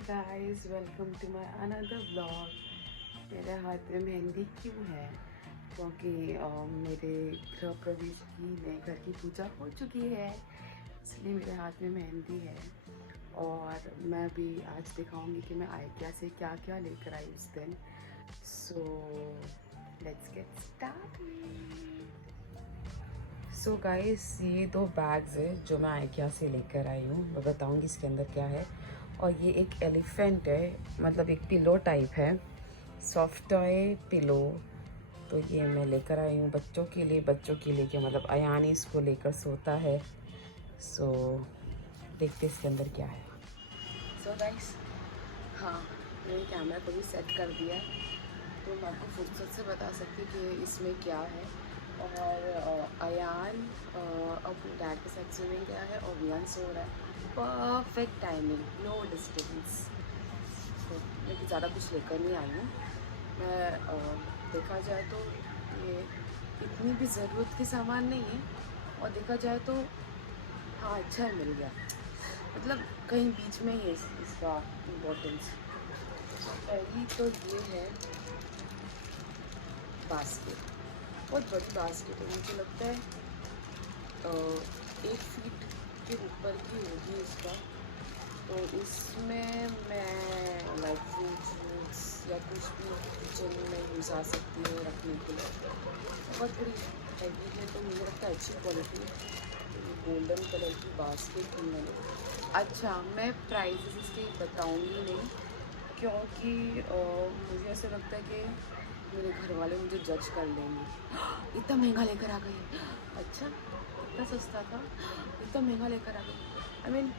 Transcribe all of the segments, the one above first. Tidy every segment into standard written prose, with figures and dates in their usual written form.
Guys, welcome to my another vlog. मेरे हाथ में मेहंदी क्यों है? क्योंकि मेरे गृह प्रवेश की नए घर की पूजा हो चुकी है, इसलिए मेरे हाथ में मेहंदी है। और मैं भी आज दिखाऊंगी कि मैं आइकिया से क्या क्या लेकर आई उस दिन। So let's get started. So guys, ये दो बैग्स है जो मैं आइकिया से लेकर आई हूँ। मैं बताऊँगी इसके अंदर क्या है। और ये एक एलिफेंट है, मतलब एक पिलो टाइप है, सॉफ्ट टॉय पिलो। तो ये मैं लेकर आई हूँ बच्चों के लिए। क्या मतलब अयान इसको लेकर सोता है। सो देखते इसके अंदर क्या है। सो गाइस, हाँ, मैंने कैमरा को भी सेट कर दिया है, तो मैं आपको फुर्सत से बता सकती हूँ कि इसमें क्या है। और अयान अपने डैड के साथ स्विमिंग गया है और वियान सो रहा है। Perfect timing, no disturbance. तो लेकिन ज़्यादा कुछ लेकर नहीं आई हूँ मैं। देखा जाए तो ये इतनी भी ज़रूरत की सामान नहीं है, और देखा जाए तो हाँ, अच्छा है, मिल गया। मतलब कहीं बीच में ही है इसका इम्पोर्टेंस। पहली तो ये है बास्केट। बहुत बड़ी बास्केट है, मुझे लगता है 1 फीट के ऊपर की होगी इसका। तो इसमें मैं लाइक फ्रूट्स या कुछ भी किचन में यूज़ आ सकती है रखने के लिए। बहुत बड़ी हैवी है, तो मुझे लगता है अच्छी क्वालिटी है। गोल्डन कलर की बास्केट थी मैंने। अच्छा, मैं प्राइसेस इसके बताऊंगी नहीं, क्योंकि मुझे ऐसा लगता है कि मेरे घर वाले मुझे जज कर लेंगे। इतना महंगा लेकर आ गई। अच्छा, इतना सस्ता था, इतना महंगा लेकर आ गई। आई मीन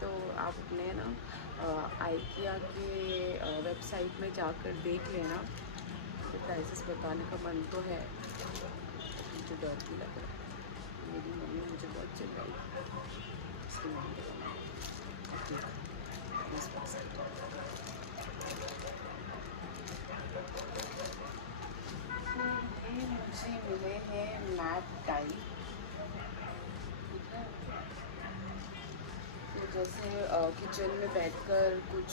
तो आप अपने ना आइकिया के वेबसाइट में जाकर देख लेना। तो प्राइसेस बताने का मन तो है, मुझे डर भी लग रहा है। मेरी मम्मी मुझे बहुत चिल्लाई, इसकी मम्मी ये मुझे मिले हैं मैट टाई। ठीक है, तो जैसे किचन में बैठकर कुछ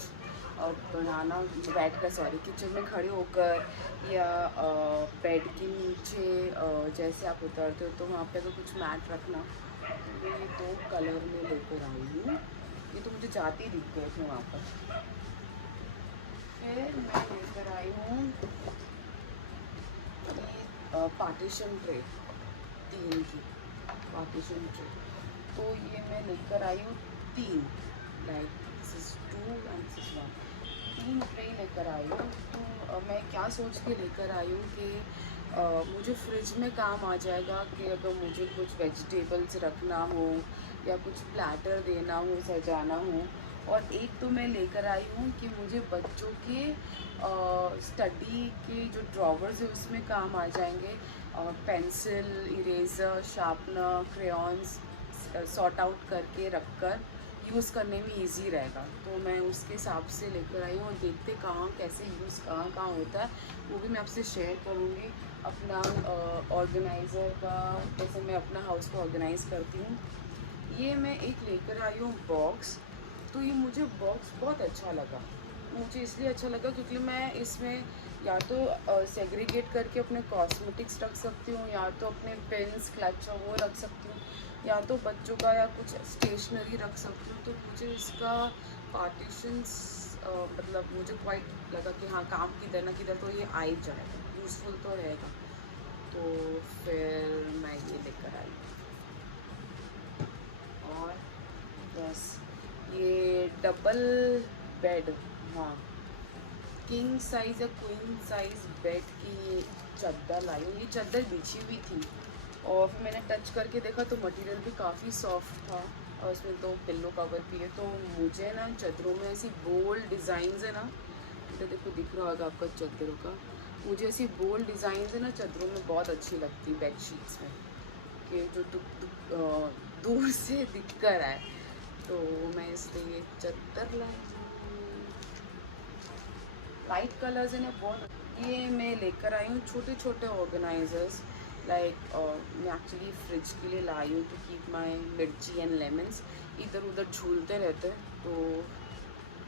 बनाना, बैठकर सॉरी, किचन में खड़े होकर या बेड के नीचे जैसे आप उतरते हो तो वहाँ पे अगर कुछ मैट रखना। तो ये 2 कलर में लेकर आई हूँ। ये तो मुझे जाते ही दिख गए थे वहाँ पर। फिर मैं लेकर आई हूँ ये पार्टीशन ट्रे, 3 की पार्टीशन ट्रे। तो ये मैं लेकर आई हूँ 3, like this is 2 and this is 1। 3 tray लेकर आई हूँ। तो मैं क्या सोच के लेकर आई हूँ कि मुझे फ्रिज में काम आ जाएगा कि अगर मुझे कुछ वेजिटेबल्स रखना हो या कुछ प्लेटर देना हो, सजाना हो। और एक तो मैं लेकर आई हूँ कि मुझे बच्चों के स्टडी के जो ड्रॉवर्स है उसमें काम आ जाएंगे। Pencil, eraser, sharpener, crayons sort out करके रखकर यूज़ करने में इजी रहेगा। तो मैं उसके हिसाब से लेकर आई हूँ, और देखते कहाँ कैसे यूज़ कहाँ कहाँ होता है वो भी मैं आपसे शेयर करूँगी। अपना ऑर्गेनाइज़र का, जैसे मैं अपना हाउस को ऑर्गेनाइज़ करती हूँ। ये मैं एक लेकर आई हूँ बॉक्स। तो ये मुझे बॉक्स बहुत अच्छा लगा। मुझे इसलिए अच्छा लगा क्योंकि मैं इसमें या तो सेग्रीगेट करके अपने कॉस्मेटिक्स रख सकती हूँ, या तो अपने पेन्स, क्लचर वो रख सकती हूँ, या तो बच्चों का या कुछ स्टेशनरी रख सकती हूँ। तो मुझे इसका पार्टीशंस मतलब मुझे क्वाइट लगा कि हाँ, काम किधर ना किधर तो ये आ ही जाएगा, यूज़फुल तो रहेगा। तो फिर मैं ये लेकर आई। और बस ये डबल बेड, हाँ, किंग साइज़ या क्वीन साइज़ बेड की चादर लाई हूँ। ये चादर बिछी हुई थी और फिर मैंने टच करके देखा तो मटेरियल भी काफ़ी सॉफ्ट था, और इसमें तो पिल्लो कवर भी है। तो मुझे ना चादरों में ऐसी बोल्ड डिज़ाइंस है ना, तो देखो दिख रहा होगा आपका चादरों का, मुझे ऐसी बोल्ड डिज़ाइंस है ना चादरों में बहुत अच्छी लगती बेड शीट्स में, कि जो दूर से दिख कर आए। तो मैं इसलिए चादर लाई हूँ। लाइट कलर्स हैं बहुत। ये मैं लेकर आई हूँ छोटे छोटे ऑर्गेनाइजर्स, लाइक मैं एक्चुअली फ्रिज के लिए लाई हूँ टू कीप माई मिर्ची एंड लेमन्स। इधर उधर झूलते रहते हैं, तो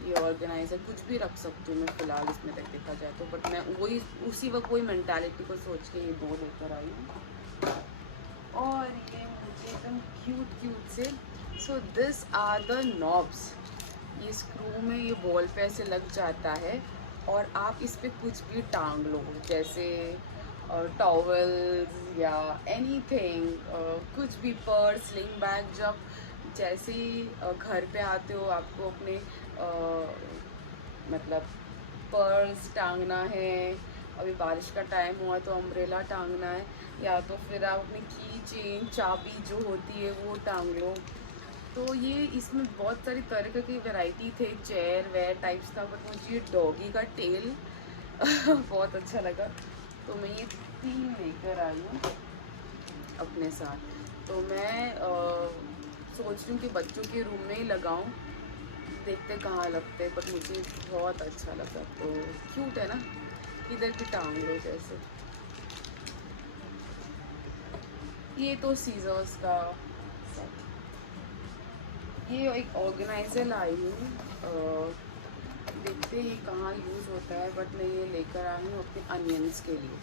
ये ऑर्गेनाइजर कुछ भी रख सकती हूँ मैं फ़िलहाल इसमें तक देखा जाए तो, बट मैं वही उसी वक्त वही मेंटालिटी को सोच के ये 2 लेकर आई हूँ। और ये मुझे एकदम क्यूट से, so this are the knobs. ये स्क्रू में ये बॉल पे ऐसे लग जाता है और आप इस पर कुछ भी टांग लो, जैसे टॉवल्स या एनीथिंग, कुछ भी, पर्स, स्लिंग बैग। जब जैसे ही घर पे आते हो आपको अपने मतलब पर्स टांगना है, अभी बारिश का टाइम हुआ तो अम्ब्रेला टांगना है, या तो फिर आप अपनी की चेन, चाबी जो होती है वो टांग लो। तो ये इसमें बहुत सारी तरह की वैरायटी थे, चेयर वेयर टाइप्स था, बट मुझे ये डॉगी का टेल बहुत अच्छा लगा, तो मैं ये 3 लेकर आई हूँ अपने साथ। तो मैं सोच रही हूँ कि बच्चों के रूम में ही लगाऊँ, देखते कहाँ लगते, बट मुझे बहुत अच्छा लगा। तो क्यूट है ना, किधर भी टांग लो जैसे। ये तो सीजर्स का, ये एक ऑर्गेनाइजर लाई हूँ, देखते ये कहाँ यूज़ होता है, बट मैं ये लेकर आई हूँ अपने अनियंस के लिए।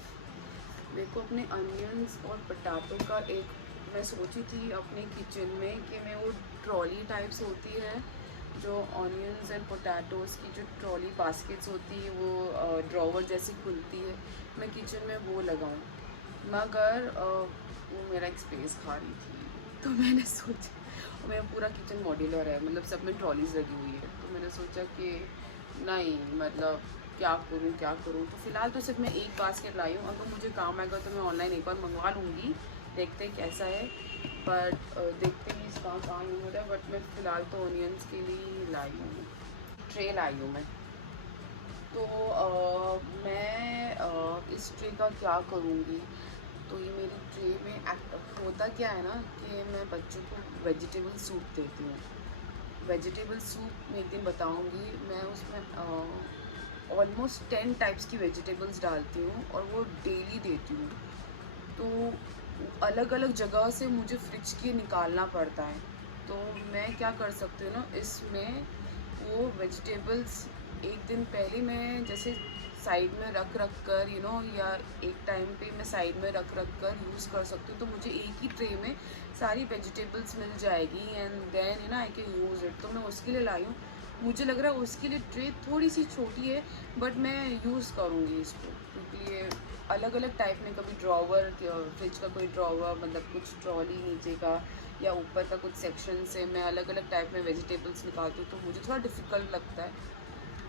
मेरे को अपने अनियंस और पटाटो का एक, मैं सोची थी अपने किचन में कि मैं वो ट्रॉली टाइप्स होती है जो ऑनियंस एंड पोटैटोज़ की जो ट्रॉली बास्केट्स होती है, वो ड्रॉवर जैसी खुलती है, मैं किचन में वो लगाऊं, मगर वो मेरा एक स्पेस खा रही थी। तो मैंने सोचा, मेरा पूरा किचन मॉड्यूलर है, मतलब सब में ट्रॉलीज लगी हुई है, तो मैंने सोचा कि नहीं, मतलब क्या करूँ। तो फ़िलहाल तो सिर्फ मैं एक बास्केट लाई हूँ, अगर मुझे काम आएगा तो मैं ऑनलाइन एक बार मंगवा लूँगी, देखते हैं कैसा है, बट देखते हैं इसका कहाँ यूज़ होता है। बट मैं फ़िलहाल तो ऑनियंस के लिए ही लाई हूँ, ट्रे लाई हूँ मैं। तो मैं इस ट्रे का क्या करूँगी, तो ये मेरी ट्रे में होता क्या है ना कि मैं बच्चों को वेजिटेबल सूप देती हूँ। वेजिटेबल सूप मैं एक दिन बताऊँगी, मैं उसमें ऑलमोस्ट 10 टाइप्स की वेजिटेबल्स डालती हूँ और वो डेली देती हूँ। तो अलग अलग जगह से मुझे फ्रिज के निकालना पड़ता है, तो मैं क्या कर सकती हूँ ना, इसमें वो वेजिटेबल्स एक दिन पहले मैं जैसे साइड में रख कर या एक टाइम पे मैं साइड में रख कर यूज़ कर सकती हूँ, तो मुझे एक ही ट्रे में सारी वेजिटेबल्स मिल जाएगी and then I can use it. तो मैं उसके लिए लाई हूँ, मुझे लग रहा है उसके लिए ट्रे थोड़ी सी छोटी है, बट मैं यूज़ करूँगी इसको, क्योंकि ये अलग अलग टाइप में, कभी ड्रॉवर, फ्रिज का कोई ड्रॉवर, मतलब कुछ ट्रॉली नीचे का या ऊपर का कुछ सेक्शन से मैं अलग अलग टाइप में वेजिटेबल्स निकालती हूँ, तो मुझे थोड़ा डिफ़िकल्ट लगता है।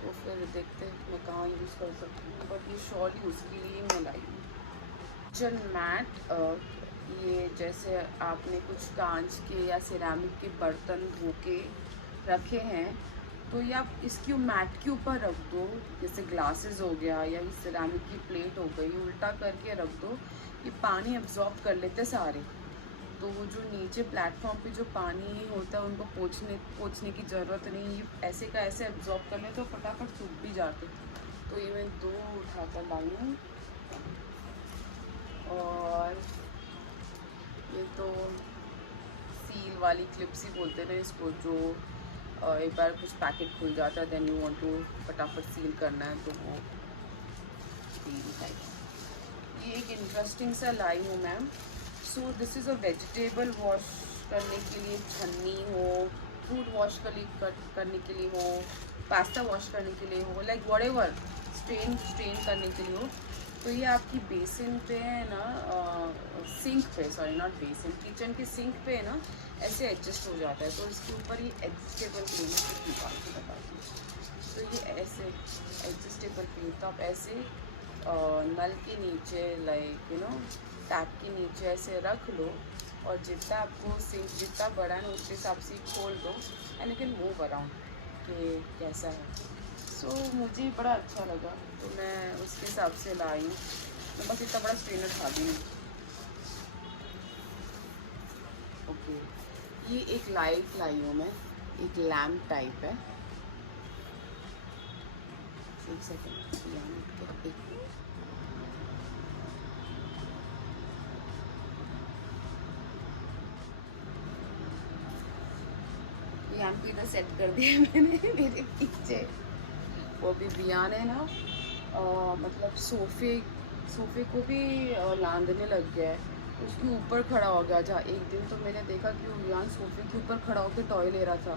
तो फिर देखते हैं मैं कहाँ यूज़ कर सकती हूँ, बट ये शॉर्टली उसके लिए मैं लाई हूँ। किचन मैट, ये जैसे आपने कुछ कांच के या सिरामिक के बर्तन धो के रखे हैं, तो ये आप इसकी मैट के ऊपर रख दो, जैसे ग्लासेस हो गया या ये सिरामिक की प्लेट हो गई, उल्टा करके रख दो, ये पानी एब्जॉर्ब कर लेते सारे। तो वो जो नीचे प्लेटफॉर्म पे जो पानी होता है उनको पोंछने की ज़रूरत नहीं, ये ऐसे का ऐसे एब्जॉर्ब कर लेते तो फटाफट सूख भी जाते। तो ये मैं 2 उठाकर लाई हूँ। और ये तो सील वाली क्लिप्स ही बोलते हैं इसको, जो एक बार कुछ पैकेट खुल जाता है, देन यू वांट टू फटाफट सील करना है, तो वो सील टाइप। ये एक इंटरेस्टिंग सा लाई हूँ ma'am. So this is a vegetable wash करने के लिए छन्नी हो, फ्रूट वॉश करने के लिए हो, पास्ता वॉश करने के लिए हो, लाइक व्हाटएवर, स्ट्रेन करने के लिए हो। तो ये आपकी बेसिन पे है ना, सिंक पे, सॉरी नॉट बेसिन, किचन के सिंक पे है ना, ऐसे एडजस्ट हो जाता है। तो इसके ऊपर ये एडजस्टेबल क्लीनर कुछ निकाल के बताती हूँ। तो ये ऐसे एडजस्टेबल क्लीन, तो आप ऐसे नल के नीचे, लाइक टैप के नीचे ऐसे रख लो, और जितना आपको सिंक जितना बड़ा है ना उसके हिसाब से खोल दो, and you can move around कि कैसा है। सो मुझे बड़ा अच्छा लगा, तो मैं उसके हिसाब से लाई हूँ। मैं बस इतना बड़ा स्ट्रेनर था भी नहीं। ओके, ये एक लाइट लाई हूँ मैं, एक लैम्प टाइप है। एक सेकेंड, लैम्प एक, बियान को इधर सेट कर दिया मैंने मेरे पीछे। वो भी बियान है ना मतलब सोफे को भी लांदने लग गया है, उसके ऊपर खड़ा हो गया था। एक दिन तो मैंने देखा कि वो बियान सोफे के ऊपर खड़ा होकर टॉय ले रहा था,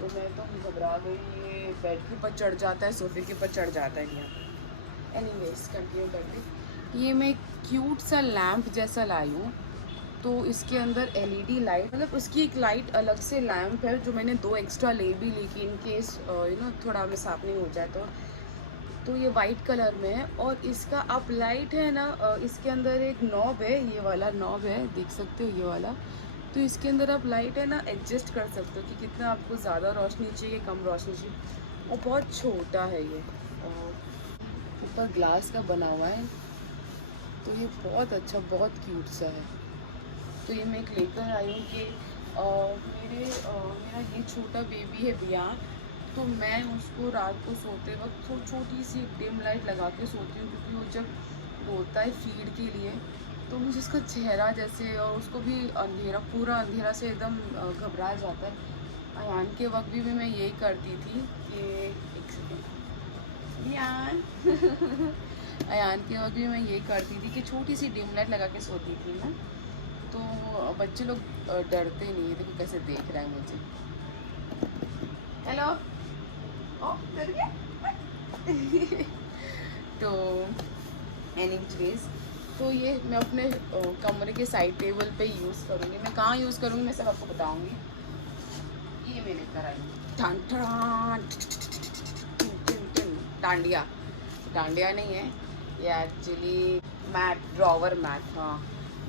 तो मैं तो घबरा गई। ये बेड के ऊपर चढ़ जाता है, सोफे के ऊपर चढ़ जाता है बियान। एनीवेज कंटिन्यू करते। ये मैं क्यूट सा लैम्प जैसा लाई हूँ, तो इसके अंदर एलईडी लाइट, मतलब उसकी एक लाइट अलग से लैम्प है जो मैंने 2 एक्स्ट्रा ले भी ली कि इन केस थोड़ा हमें साफ नहीं हो जाए तो ये वाइट कलर में है। और इसका आप लाइट है ना इसके अंदर एक नॉब है, ये वाला नॉब है, देख सकते हो ये वाला। तो इसके अंदर आप लाइट है ना एडजस्ट कर सकते हो कि कितना आपको ज़्यादा रोशनी चाहिए, कम रोशनी चाहिए। और बहुत छोटा है ये, और ऊपर ग्लास का बना हुआ है, तो ये बहुत अच्छा, बहुत क्यूट सा है। तो ये मैं एक लेकर आई हूँ कि मेरा ये छोटा बेबी है बियान, तो मैं उसको रात को सोते वक्त छोटी सी डिम लाइट लगा के सोती हूँ, क्योंकि वो जब रोता है फीड के लिए तो मुझे उसका चेहरा जैसे, और उसको भी अंधेरा, पूरा अंधेरा से एकदम घबरा जाता है। अयान के वक्त भी मैं यही करती थी कि एक सेकेंड बियान अयान के वक्त भी मैं यही करती थी कि छोटी सी डिम लाइट लगा के सोती थी ना, तो बच्चे लोग डरते नहीं है। देखो कैसे देख रहा है मुझे। हेलो, ओ डर गया तो एनीवेज, तो ये मैं अपने कमरे के साइड टेबल पे यूज़ करूँगी। मैं कहाँ यूज़ करूँगी मैं सब आपको बताऊँगी। ये मैं लेकर आई डांडिया, डांडिया नहीं है ये एक्चुअली मैट, ड्रॉवर मैट। हाँ,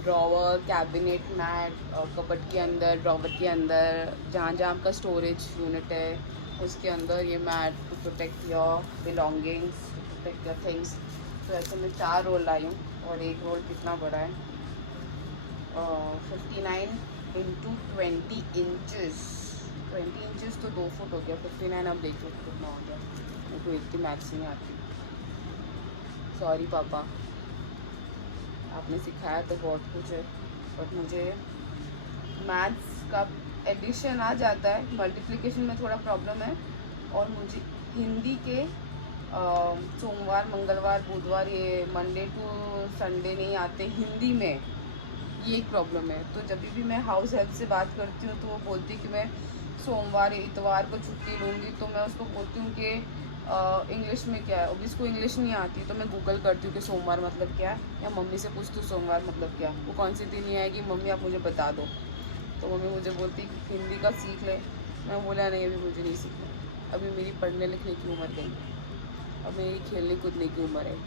ड्रॉवर, कैबिनेट मैट, कबर्ड के अंदर, ड्रॉवर के अंदर, जहाँ जहाँ आपका स्टोरेज यूनिट है उसके अंदर ये mat to protect your belongings, to protect your things. तो ऐसे मैं 4 रोल लाई हूँ, और एक रोल कितना बड़ा है 59 इंटू 20 इंचज़। 20 इंचज़ तो 2 फुट हो गया, 59 अब देख लो कितना हो गया। मेरे को इतनी मैथ्स नहीं आती, सॉरी पापा, आपने सिखाया तो बहुत कुछ है, बट मुझे मैथ्स का एडिशन आ जाता है, मल्टीप्लिकेशन में थोड़ा प्रॉब्लम है। और मुझे हिंदी के सोमवार, मंगलवार, बुधवार, ये मंडे टू संडे नहीं आते हिंदी में, ये एक प्रॉब्लम है। तो जब भी मैं हाउस हेल्प से बात करती हूँ तो वो बोलती है कि मैं सोमवार इतवार को छुट्टी लूँगी, तो मैं उसको बोलती हूँ कि इंग्लिश में क्या है। अब इसको इंग्लिश नहीं आती तो मैं गूगल करती हूँ कि सोमवार मतलब क्या है, या मम्मी से पूछती हूँ सोमवार मतलब क्या। वो कौन सी दिन नहीं आएगी मम्मी आप मुझे बता दो, तो मम्मी मुझे बोलती है कि हिंदी का सीख ले। मैं बोला नहीं, अभी मुझे नहीं सीखना, अभी मेरी पढ़ने लिखने की उम्र गई, अब मेरी खेलने कूदने की उम्र है।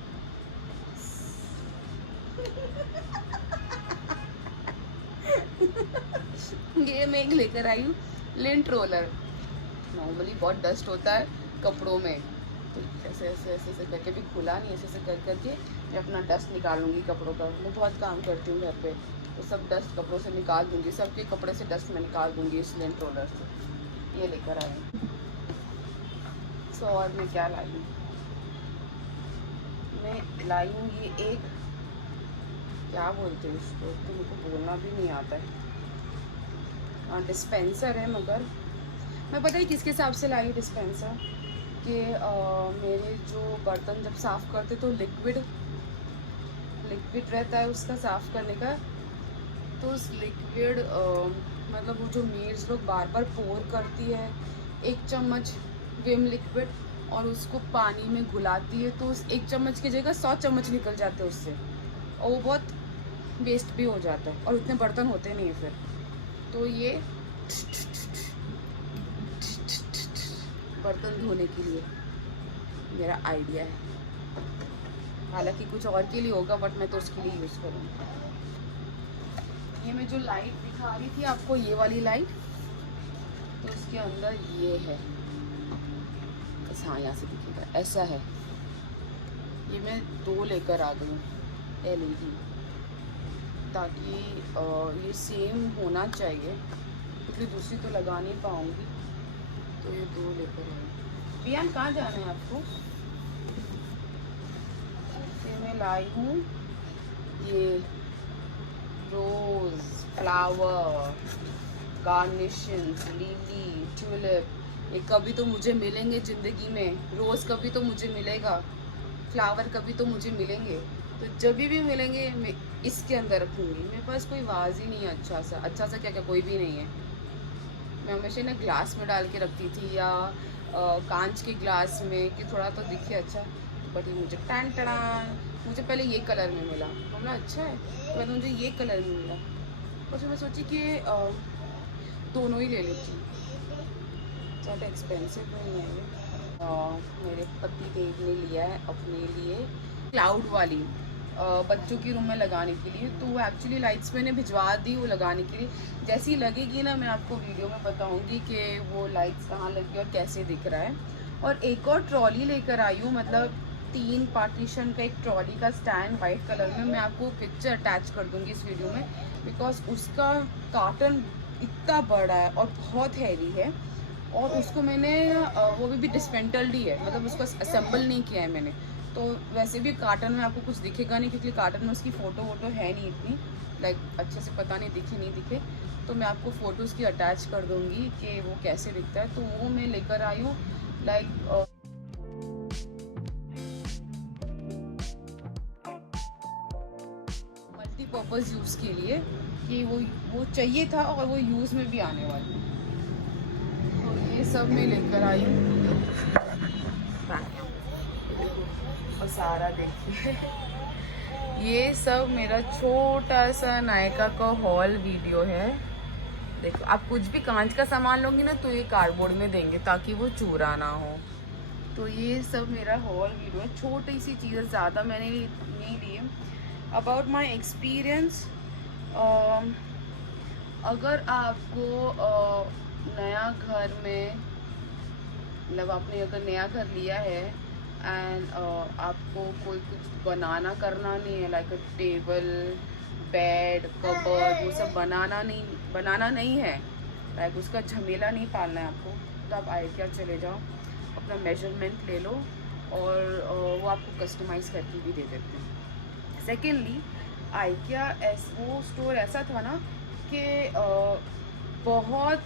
ये मैं एक लेकर आई हूँ लिंट रोलर। नॉर्मली बहुत डस्ट होता है कपड़ों में, तो ऐसे ऐसे ऐसे ऐसे करके, भी खुला नहीं, ऐसे ऐसे कर करके मैं अपना डस्ट निकालूंगी कपड़ों का। मैं बहुत काम करती हूँ घर पे, तो सब डस्ट कपड़ों से निकाल दूँगी, सबके कपड़े से डस्ट मैं निकाल दूँगी इस लिंट रोलर से। ये लेकर आई हूँ। सो और मैं क्या लाई हूँ, मैं लाई हूँ ये एक, क्या बोलते हैं उसको, तो मुझको बोलना भी नहीं आता है। हाँ, डिस्पेंसर है, मगर मैं पता ही किसके हिसाब से लाई डिस्पेंसर कि मेरे जो बर्तन जब साफ़ करते तो लिक्विड रहता है उसका साफ़ करने का, तो उस लिक्विड मतलब वो जो मेड्स लोग बार बार पोर करती है 1 चम्मच विम लिक्विड, और उसको पानी में घुलाती है, तो उस 1 चम्मच की जगह 100 चम्मच निकल जाते हैं उससे, और वो बहुत वेस्ट भी हो जाता है, और उतने बर्तन होते नहीं है फिर। तो ये बर्तन धोने के लिए मेरा आइडिया है, हालांकि कुछ और के लिए होगा, बट मैं तो उसके लिए यूज़ करूँगी। ये मैं जो लाइट दिखा रही थी आपको, ये वाली लाइट, तो उसके अंदर ये है, हाँ यहाँ से दिखेगा, ऐसा है। ये मैं 2 लेकर आ गई हूँ LED, ताकि ये सेम होना चाहिए, क्योंकि दूसरी तो लगा नहीं पाऊँगी, तो ये 2 लेकर आई। बियान कहाँ जाना है आपको? फिर मैं लाई हूँ ये रोज़ फ्लावर, कार्नेशंस, लिली, ट्यूलिप, ये कभी तो मुझे मिलेंगे ज़िंदगी में, रोज़ कभी तो मुझे मिलेगा, फ्लावर कभी तो मुझे मिलेंगे, तो जब भी मिलेंगे मैं इसके अंदर रखूँगी। मेरे पास कोई वाज ही नहीं है अच्छा सा क्या क्या कोई भी नहीं है। मैं हमेशा ना ग्लास में डाल के रखती थी या कांच के ग्लास में कि थोड़ा तो दिखे अच्छा, बट ये मुझे टैन टड़ान, मुझे पहले ये कलर में मिला, बोला अच्छा है, तो पहले मुझे ये कलर में मिला, और फिर मैं सोची कि दोनों ही ले लेती हूँ, ज़्यादा एक्सपेंसिव नहीं है ये। मेरे पति देव ने लिया है अपने लिए क्लाउड वाली बच्चों के रूम में लगाने के लिए, तो वो एक्चुअली लाइट्स मैंने भिजवा दी वो लगाने के लिए। जैसी लगेगी ना मैं आपको वीडियो में बताऊंगी कि वो लाइट्स कहाँ लगी और कैसे दिख रहा है। और एक और ट्रॉली लेकर आई हूँ, मतलब 3 पार्टीशन का एक ट्रॉली का स्टैंड वाइट कलर में, मैं आपको पिक्चर अटैच कर दूँगी इस वीडियो में, बिकॉज उसका कार्टन इतना बड़ा है और बहुत हैवी है, और उसको मैंने वो भी डिसमेंटल्ड ही है, मतलब उसको असेंबल नहीं किया है मैंने। तो वैसे भी कार्टन में आपको कुछ दिखेगा नहीं, क्योंकि कार्टन में उसकी फ़ोटो वोटो है नहीं इतनी, लाइक अच्छे से पता नहीं दिखे नहीं दिखे, तो मैं आपको फ़ोटोज़ की अटैच कर दूँगी कि वो कैसे दिखता है। तो वो मैं लेकर आई हूँ लाइक मल्टीपर्पज़ यूज़ के लिए, कि वो चाहिए था और वो यूज़ में भी आने वाली है। तो ये सब मैं लेकर आई हूँ, और सारा देखिए ये सब मेरा छोटा सा नायका का हॉल वीडियो है। देखो आप कुछ भी कांच का सामान लोगी ना तो ये कार्डबोर्ड में देंगे ताकि वो चूरा ना हो। तो ये सब मेरा हॉल वीडियो है, छोटी सी चीज़ें, ज़्यादा मैंने नहीं लिए। अबाउट माई एक्सपीरियंस, अगर आपको नया घर में, मतलब आपने अगर नया घर लिया है एंड आपको कोई कुछ बनाना करना नहीं है, लाइक टेबल, बेड, कबर्ड, वो सब बनाना नहीं है, लाइक उसका झमेला नहीं पालना है आपको, तो आप आइकिया चले जाओ, अपना मेजरमेंट ले लो, और वो आपको कस्टमाइज़ करके भी दे देते हैं। सेकेंडली आइकिया वो स्टोर ऐसा था ना कि बहुत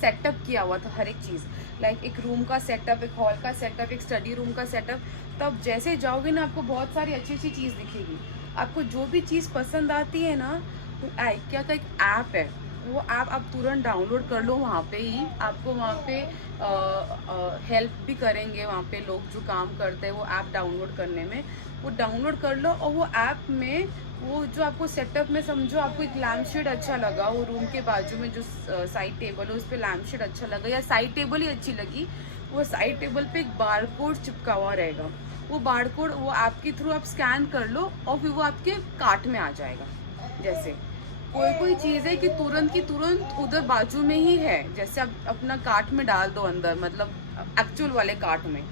सेटअप किया हुआ था हर एक चीज़, लाइक एक रूम का सेटअप, एक हॉल का सेटअप, एक स्टडी रूम का सेटअप। तब जैसे जाओगे ना आपको बहुत सारी अच्छी अच्छी चीज़ दिखेगी, आपको जो भी चीज़ पसंद आती है ना, वो आइकिया का एक ऐप है, वो ऐप आप तुरंत डाउनलोड कर लो, वहाँ पे ही आपको वहाँ पे हेल्प भी करेंगे, वहाँ पे लोग जो काम करते हैं वो ऐप डाउनलोड करने में, वो डाउनलोड कर लो। और वो ऐप में वो जो आपको सेटअप में, समझो आपको एक लैम्प शेड अच्छा लगा, वो रूम के बाजू में जो साइड टेबल है उस पर लैम्प शेड अच्छा लगा, या साइड टेबल ही अच्छी लगी, वो साइड टेबल पे एक बारकोड चिपका हुआ रहेगा, वो बारकोड वो ऐप के थ्रू आप स्कैन कर लो और फिर वो आपके कार्ट में आ जाएगा। जैसे कोई चीज़ है कि तुरंत की तुरंत उधर बाजू में ही है, जैसे आप अपना कार्ट में डाल दो अंदर, मतलब एक्चुअल वाले कार्ट में।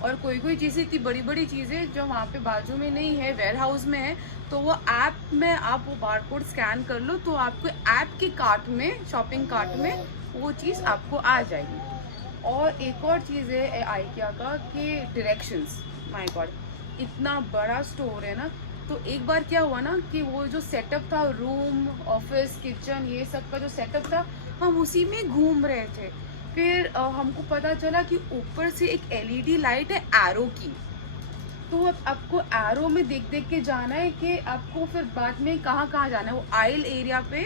और कोई चीज़ें इतनी बड़ी बड़ी चीज़ें जो वहाँ पे बाजू में नहीं है, वेयर हाउस में है, तो वो ऐप में आप वो बारकोड स्कैन कर लो तो आपको ऐप के कार्ट में, शॉपिंग कार्ट में वो चीज़ आपको आ जाएगी। और एक और चीज़ है आइकिया का कि डायरेक्शंस, माय गॉड, इतना बड़ा स्टोर है ना, तो एक बार क्या हुआ ना कि वो जो सेटअप था, रूम, ऑफिस, किचन, ये सब का जो सेटअप था, हम उसी में घूम रहे थे। फिर हमको पता चला कि ऊपर से एक एलईडी लाइट है एरो की, तो अब आपको एरो में देख देख के जाना है कि आपको फिर बाद में कहाँ जाना है। वो आइल एरिया पे,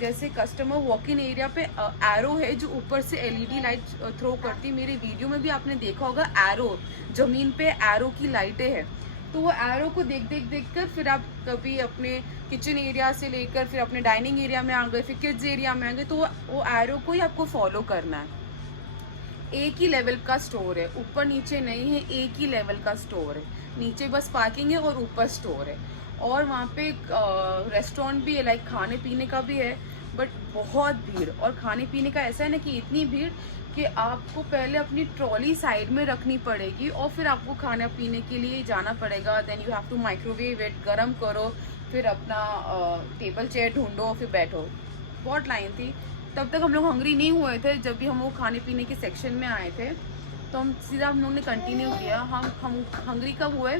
जैसे कस्टमर वॉक इन एरिया पे एरो है जो ऊपर से एलईडी लाइट थ्रो करती है। मेरे वीडियो में भी आपने देखा होगा, एरो जमीन पे एरो की लाइटें हैं, तो वो एरो को देख कर फिर आप कभी अपने किचन एरिया से लेकर फिर अपने डाइनिंग एरिया में आ गए, फिर किड्स एरिया में आ गए, तो वो एरो को ही आपको फॉलो करना है। एक ही लेवल का स्टोर है, ऊपर नीचे नहीं है, एक ही लेवल का स्टोर है, नीचे बस पार्किंग है और ऊपर स्टोर है। और वहाँ पे रेस्टोरेंट भी है, लाइक खाने पीने का भी है, बट बहुत भीड़। और खाने पीने का ऐसा है ना कि इतनी भीड़ कि आपको पहले अपनी ट्रॉली साइड में रखनी पड़ेगी और फिर आपको खाने पीने के लिए जाना पड़ेगा। Then you have to microwave it, गर्म करो, फिर अपना टेबल चेयर ढूंढो, फिर बैठो। बहुत लाइन थी। तब तक हम लोग हंग्री नहीं हुए थे। जब भी हम वो खाने पीने के सेक्शन में आए थे तो हम सीधा हम लोग ने कंटिन्यू किया। हम हंग्री कब हुए,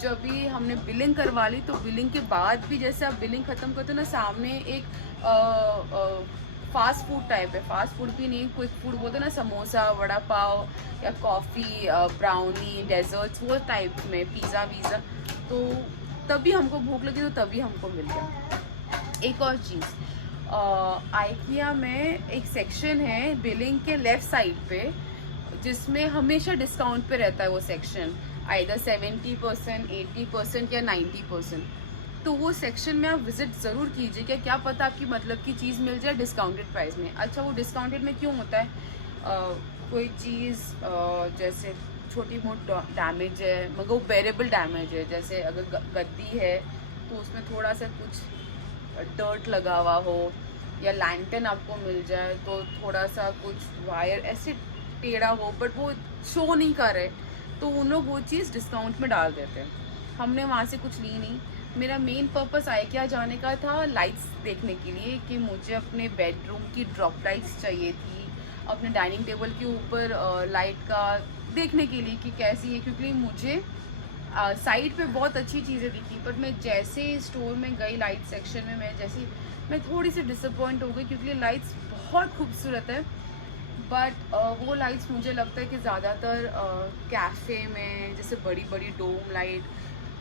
जब भी हमने बिलिंग करवा ली तो बिलिंग के बाद भी जैसे आप बिलिंग ख़त्म करते हो ना, सामने एक फास्ट फूड टाइप है, फास्ट फूड भी नहीं, क्विक फूड बोलते हैं ना, समोसा, वड़ा पाव या कॉफ़ी, ब्राउनी, डेजर्ट्स, वो टाइप में, पिज़्ज़ा वीज़ा। तो तभी हमको भूख लगी तो तभी हमको मिल गया। एक और चीज़, आइकिया में एक सेक्शन है बिलिंग के लेफ़्ट साइड पे, जिसमें हमेशा डिस्काउंट पे रहता है वो सेक्शन, आइदर 70%, 80% या 90%। तो वो सेक्शन में आप विज़िट ज़रूर कीजिए, क्या पता आपकी मतलब की चीज़ मिल जाए डिस्काउंटेड प्राइस में। अच्छा, वो डिस्काउंटेड में क्यों होता है? कोई चीज़ जैसे छोटी मोटी डैमेज है मगर वो बेरेबल डैमेज है, जैसे अगर गद्दी है तो उसमें थोड़ा सा कुछ डर्ट लगा हुआ हो, या लैंटर्न आपको मिल जाए तो थोड़ा सा कुछ वायर ऐसे टेढ़ा हो बट वो शो नहीं कर रहे, तो उन लोग वो चीज़ डिस्काउंट में डाल देते हैं। हमने वहाँ से कुछ ली नहीं। मेरा मेन पर्पस आइकिया जाने का था लाइट्स देखने के लिए, कि मुझे अपने बेडरूम की ड्रॉप लाइट्स चाहिए थी, अपने डाइनिंग टेबल के ऊपर लाइट का देखने के लिए कि कैसी है, क्योंकि मुझे साइड पे बहुत अच्छी चीज़ें दिखी, बट मैं जैसे स्टोर में गई लाइट सेक्शन में, मैं थोड़ी सी डिसअपॉइंट हो गई, क्योंकि लाइट्स बहुत खूबसूरत है बट वो लाइट्स मुझे लगता है कि ज़्यादातर कैफ़े में जैसे बड़ी बड़ी डोम लाइट,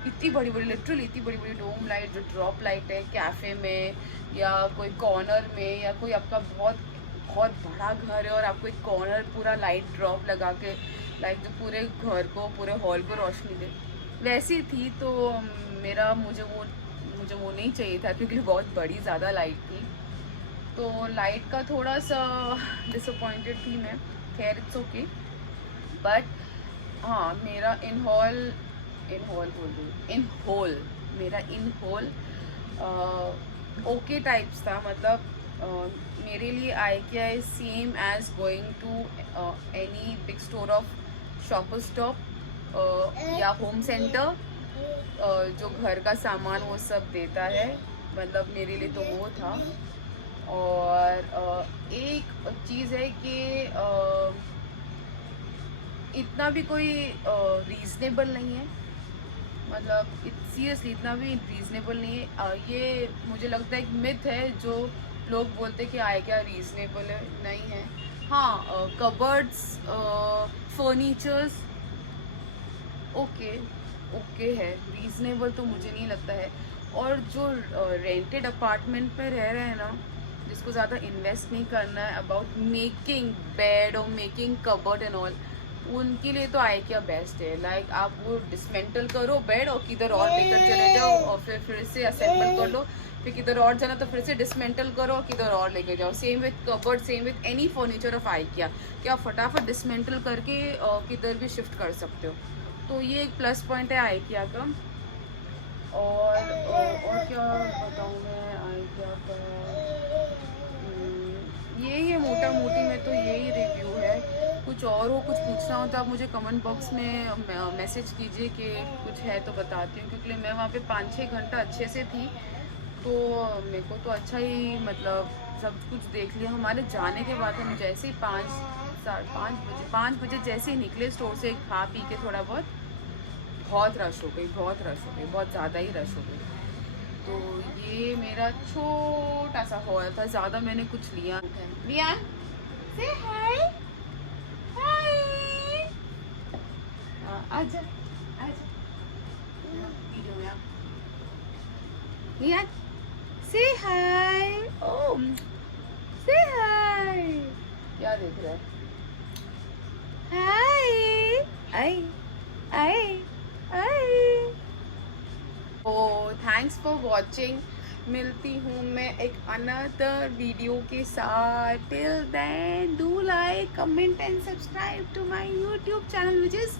इतनी बड़ी बड़ी, लिटरली इतनी बड़ी बड़ी डोम लाइट जो ड्रॉप लाइट है कैफ़े में या कोई कॉर्नर में, या कोई आपका बहुत बहुत बड़ा घर है और आपको एक कॉर्नर पूरा लाइट ड्रॉप लगा के लाइक जो पूरे घर को, पूरे हॉल को रोशनी दे, वैसी थी। तो मुझे वो नहीं चाहिए था, क्योंकि बहुत बड़ी ज़्यादा लाइट थी, तो लाइट का थोड़ा सा डिसअपॉइंटेड थी मैं। खैर इट्स ओके। बट हाँ, मेरा इन होल मेरा इन होल ओके टाइप्स था, मतलब मेरे लिए IKEA is same as going to any big store of Shoppers Stop या होम सेंटर, जो घर का सामान वो सब देता है, मतलब मेरे लिए तो वो था। और एक चीज़ है कि इतना भी कोई रीज़नेबल नहीं है, मतलब सीरियसली इतना भी रीज़नेबल नहीं है। ये मुझे लगता है एक मिथ है जो लोग बोलते हैं कि आइकिया रीज़नेबल है, नहीं है। हाँ, कबर्ड्स, फर्नीचर्स ओके है, रीज़नेबल तो मुझे नहीं लगता है। और जो रेंटेड अपार्टमेंट पे रह रहे हैं ना, जिसको ज़्यादा इन्वेस्ट नहीं करना है अबाउट मेकिंग बेड और मेकिंग कबर्ड एंड ऑल, उनके लिए तो आइकिया बेस्ट है। लाइक आप वो डिसमेंटल करो बेड और किधर और लेकर चले जाओ, और फिर से असेंबल कर लो, फिर किधर और जाना तो फिर से डिसमेंटल करो और किधर और लेकर जाओ। Same with cupboard, same with any furniture of IKEA, कि आप फटाफट डिसमेंटल करके किधर भी शिफ्ट कर सकते हो। तो ये एक प्लस पॉइंट है आइकिया का। और क्या बताऊँ मैं आइकिया का, यही है मोटा मोटी में, तो यही रिव्यू है। कुछ और हो, कुछ पूछना हो तो आप मुझे कमेंट बॉक्स में मैसेज कीजिए कि कुछ है तो बताती हूँ, क्योंकि मैं वहाँ पे 5-6 घंटा अच्छे से थी, तो मेरे को तो अच्छा ही मतलब सब कुछ देख लिया। हमारे जाने के बाद हम जैसे ही 5 बजे जैसे ही निकले स्टोर से, खा पी के थोड़ा बहुत रश हो गई, बहुत ज़्यादा ही रश हो गई। तो ये मेरा छोटा सा हॉल था, ज़्यादा मैंने कुछ लिया नहीं। रिया से हाय, आजा वीडियो में रिया से हाय, ओह से हाय, क्या देख रहा है? Hi I I I. Oh thanks for watching. मिलती हूँ मैं एक अनदर वीडियो के साथ। Till then do like, comment and subscribe to my YouTube channel, which is